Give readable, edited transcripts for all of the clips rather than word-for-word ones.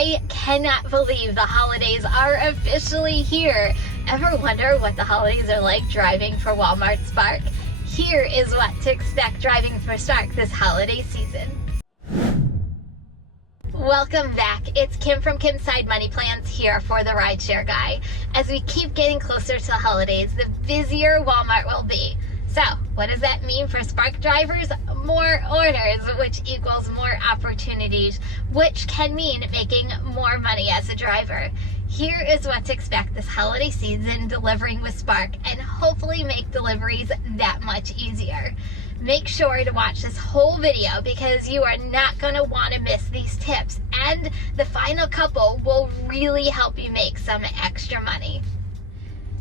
I cannot believe the holidays are officially here. Ever wonder what the holidays are like driving for Walmart Spark? Here is what to expect driving for Spark this holiday season. Welcome back. It's Kim from Kim's Side Money Plans here for the RideShare Guy. As we keep getting closer to the holidays, the busier Walmart will be. So, what does that mean for Spark drivers? More orders, which equals more opportunities, which can mean making more money as a driver. Here is what to expect this holiday season delivering with Spark, and hopefully make deliveries that much easier. Make sure to watch this whole video because you are not going to want to miss these tips, and the final couple will really help you make some extra money.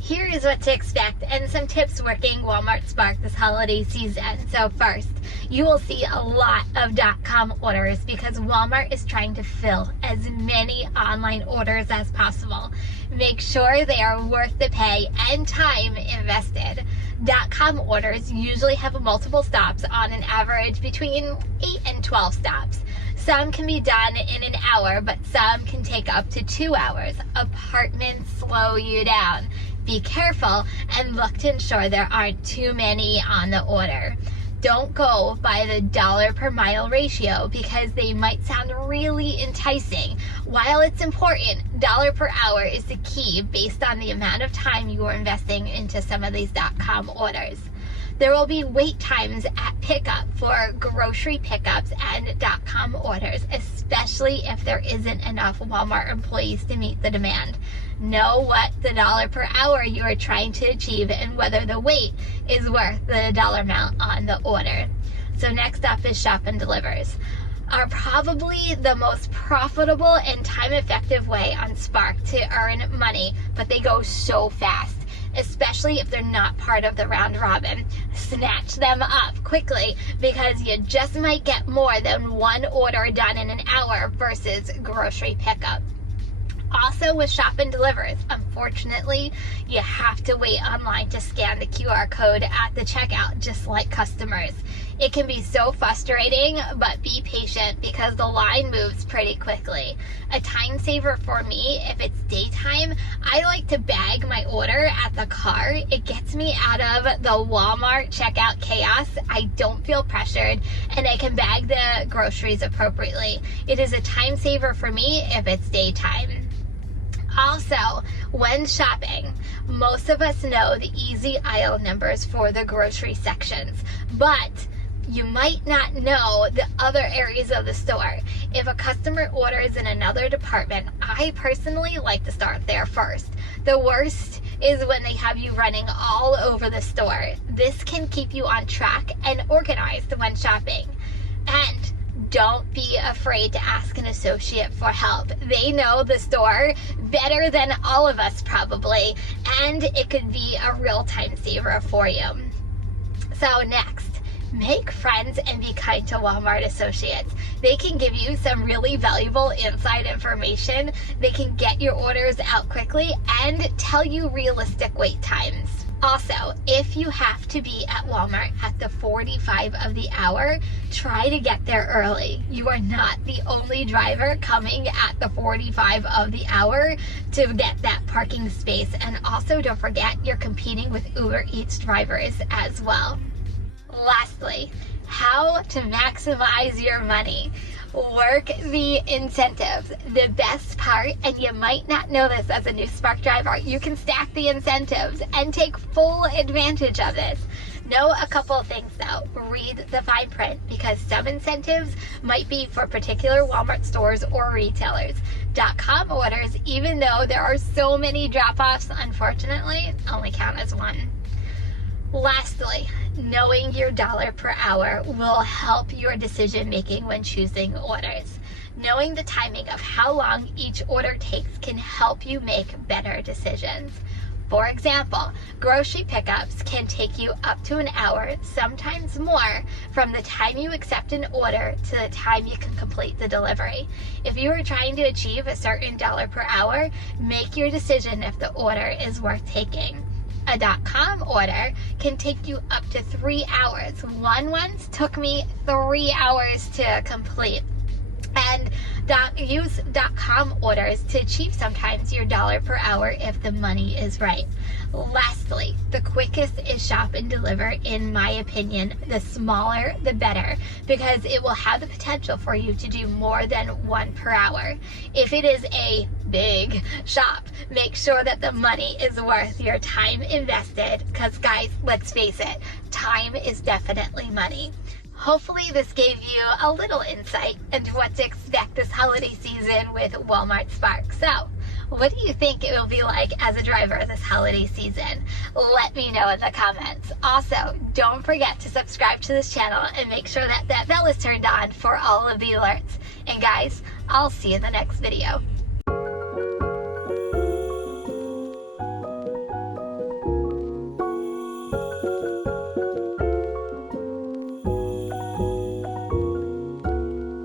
Here is what to expect and some tips working Walmart Spark this holiday season. So first, you will see a lot of .com orders because Walmart is trying to fill as many online orders as possible. Make sure they are worth the pay and time invested. .com orders usually have multiple stops on an average between 8 and 12 stops. Some can be done in an hour, but some can take up to 2 hours. Apartments slow you down. Be careful and look to ensure there aren't too many on the order. Don't go by the dollar per mile ratio because they might sound really enticing. While it's important, dollar per hour is the key based on the amount of time you are investing into some of these .com orders. There will be wait times at pickup for grocery pickups and .com orders, especially if there isn't enough Walmart employees to meet the demand. Know what the dollar per hour you are trying to achieve and whether the wait is worth the dollar amount on the order. So next up is Shop and Delivers. Are probably the most profitable and time-effective way on Spark to earn money, but they go so fast, especially if they're not part of the round robin. Snatch them up quickly because you just might get more than one order done in an hour versus grocery pickup. Also with Shop and Delivers, unfortunately, you have to wait online to scan the QR code at the checkout, just like customers. It can be so frustrating, but be patient because the line moves pretty quickly. A time saver for me, if it's daytime, I like to bag my order at the car. It gets me out of the Walmart checkout chaos. I don't feel pressured, and I can bag the groceries appropriately. It is a time saver for me if it's daytime. Also, when shopping, most of us know the easy aisle numbers for the grocery sections, but you might not know the other areas of the store. If a customer orders in another department, I personally like to start there first. The worst is when they have you running all over the store. This can keep you on track and organized when shopping. And don't be afraid to ask an associate for help. They know the store better than all of us probably, and it could be a real time saver for you. So next, make friends and be kind to Walmart associates. They can give you some really valuable inside information. They can get your orders out quickly and tell you realistic wait times. Also, if you have to be at Walmart at the 45 of the hour, try to get there early. You are not the only driver coming at the 45 of the hour to get that parking space. And also don't forget you're competing with Uber Eats drivers as well. Lastly, how to maximize your money. Work the incentives. The best part, and you might not know this as a new Spark driver, you can stack the incentives and take full advantage of this. Know a couple of things though. Read the fine print because some incentives might be for particular Walmart stores or retailers. .com orders, even though there are so many drop-offs, unfortunately, only count as one. Lastly, knowing your dollar per hour will help your decision making when choosing orders. Knowing the timing of how long each order takes can help you make better decisions. For example, grocery pickups can take you up to an hour, sometimes more, from the time you accept an order to the time you can complete the delivery. If you are trying to achieve a certain dollar per hour, make your decision if the order is worth taking. A .com order can take you up to 3 hours. One once took me 3 hours to complete. And use .com orders to achieve sometimes your dollar per hour if the money is right. Lastly, the quickest is shop and deliver. In my opinion, the smaller the better, because it will have the potential for you to do more than one per hour. If it is a big shop, make sure that the money is worth your time invested, because guys, let's face it, time is definitely money. Hopefully this gave you a little insight into what to expect this holiday season with Walmart Spark. So, what do you think it will be like as a driver this holiday season? Let me know in the comments. Also, don't forget to subscribe to this channel and make sure that that bell is turned on for all of the alerts. And guys, I'll see you in the next video.